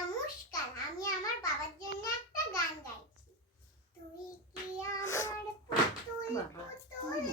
নমস্কার আমি আমার বাবার জন্য একটা গান গাইছি। তুই কি আমার পুতুল পুতুল